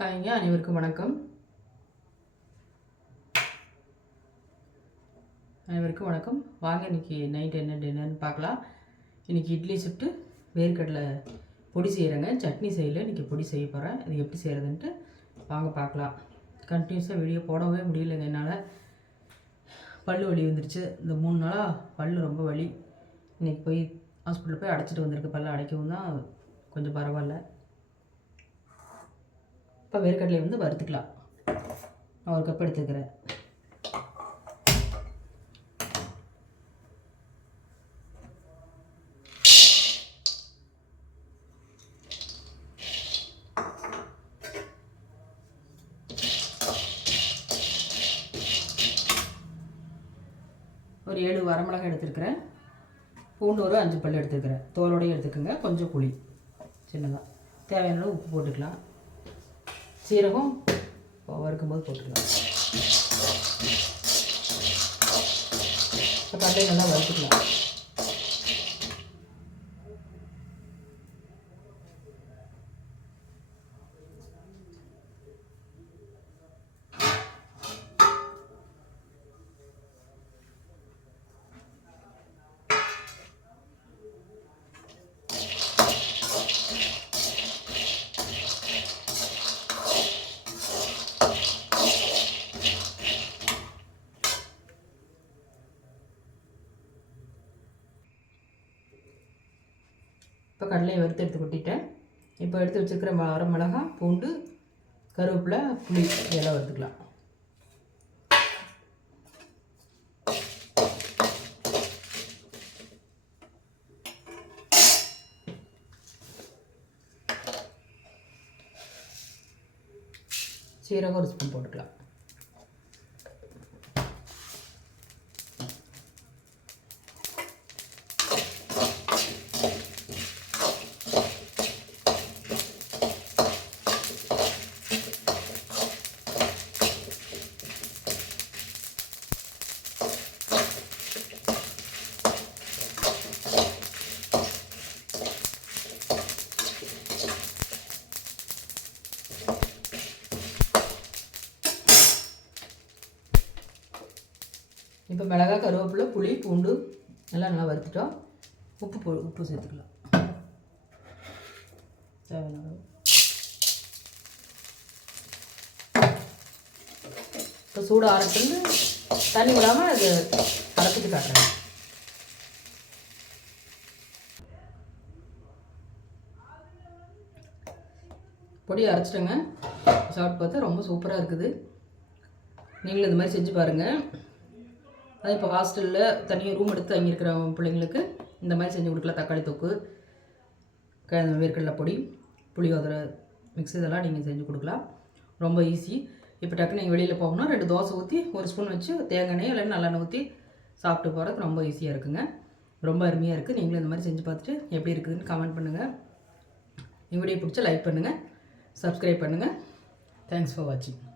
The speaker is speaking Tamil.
ஹாய்ங்க அனைவருக்கும் வணக்கம். அனைவருக்கும் வணக்கம். வாங்க இன்னைக்கு நைட் என்ன டின்னர்னு பார்க்கலாம். இன்னைக்கு இட்லி சுட்டு வேர்க்கடலை பொடி செய்கிறேங்க சட்னி செய்யல இன்றைக்கி பொடி செய்ய போகிறேன் இது எப்படி செய்கிறதுன்ட்டு வாங்க பார்க்கலாம். கண்டினியூஸாக வீடியோ போடவே முடியலைங்க என்னால். பல் வலி வந்துருச்சு. இந்த மூணு நாளாக பல் ரொம்ப வலி. இன்னைக்கு போய் ஹாஸ்பிட்டலில் போய் அடைச்சிட்டு வந்திருக்கு. பல்ல அடைக்கவும் தான் கொஞ்சம் பரவாயில்ல. இப்போ வேர்க்கடலை வந்து வறுத்துக்கலாம். நான் ஒரு கப் எடுத்துக்கிறேன். ஒரு ஏழு வரமிளகாய் எடுத்துருக்கிறேன். பூண்டு ஒரு அஞ்சு பல் எடுத்துக்கிறேன் தோலோடையும் எடுத்துக்கோங்க. கொஞ்சம் புளி. சின்னதாக தேவையான உப்பு போட்டுக்கலாம். சீரகம் வறுக்கும்போது போட்டுக்கலாம். இப்போ கடலை நல்லா வறுத்துக்கலாம். இப்போ கடலையை வறுத்து எடுத்து கொட்டிட்டேன். இப்போ எடுத்து வச்சுருக்கிற வர மிளகா பூண்டு கருவேப்பிலை புளி இதெல்லாம் வறுத்துக்கலாம். சீரகம் ஒரு ஸ்பூன் போட்டுக்கலாம். இப்போ மிளகாய் கருவேப்பிலை புளி பூண்டு எல்லாம் நல்லா வறுத்துட்டோம். உப்பு போ உப்பு சேர்த்துக்கலாம். தேவையான இப்போ சூடு அரைச்சிருந்து தண்ணி விடாமல் அது அரைச்சிட்டு காட்டுறேன். பொடி அரைச்சிட்டேங்க. சாப்பிட்டு பார்த்தா ரொம்ப சூப்பராக இருக்குது. நீங்களும் இது மாதிரி செஞ்சு பாருங்கள் அது இப்போ ஹாஸ்டலில் தனியாக ரூம் எடுத்து தங்கியிருக்கிற பிள்ளைங்களுக்கு இந்த மாதிரி செஞ்சு கொடுக்கலாம் தக்காளி தொக்கு க வேர்க்கடலை பொடி புளியோதரை மிக்ஸ் இதெல்லாம் நீங்கள் செஞ்சு கொடுக்கலாம். ரொம்ப ஈஸி இப்போ டக்குன்னு நீங்கள் வெளியில் போகணும்னா ரெண்டு தோசை ஊற்றி ஒரு ஸ்பூன் வச்சு தேங்காய் எண்ணெய் இல்லைன்னா நல்லெண்ணெய் ஊற்றி சாப்பிட்டு போகிறது ரொம்ப ஈஸியாக இருக்குங்க. ரொம்ப அருமையாக இருக்குது நீங்களும் இந்த மாதிரி செஞ்சு பார்த்துட்டு எப்படி இருக்குதுன்னு கமெண்ட் பண்ணுங்கள் எங்கள் வீடியோ பிடிச்சா லைக் பண்ணுங்கள் சப்ஸ்கிரைப் பண்ணுங்கள் தேங்க்ஸ் ஃபார் வாட்சிங்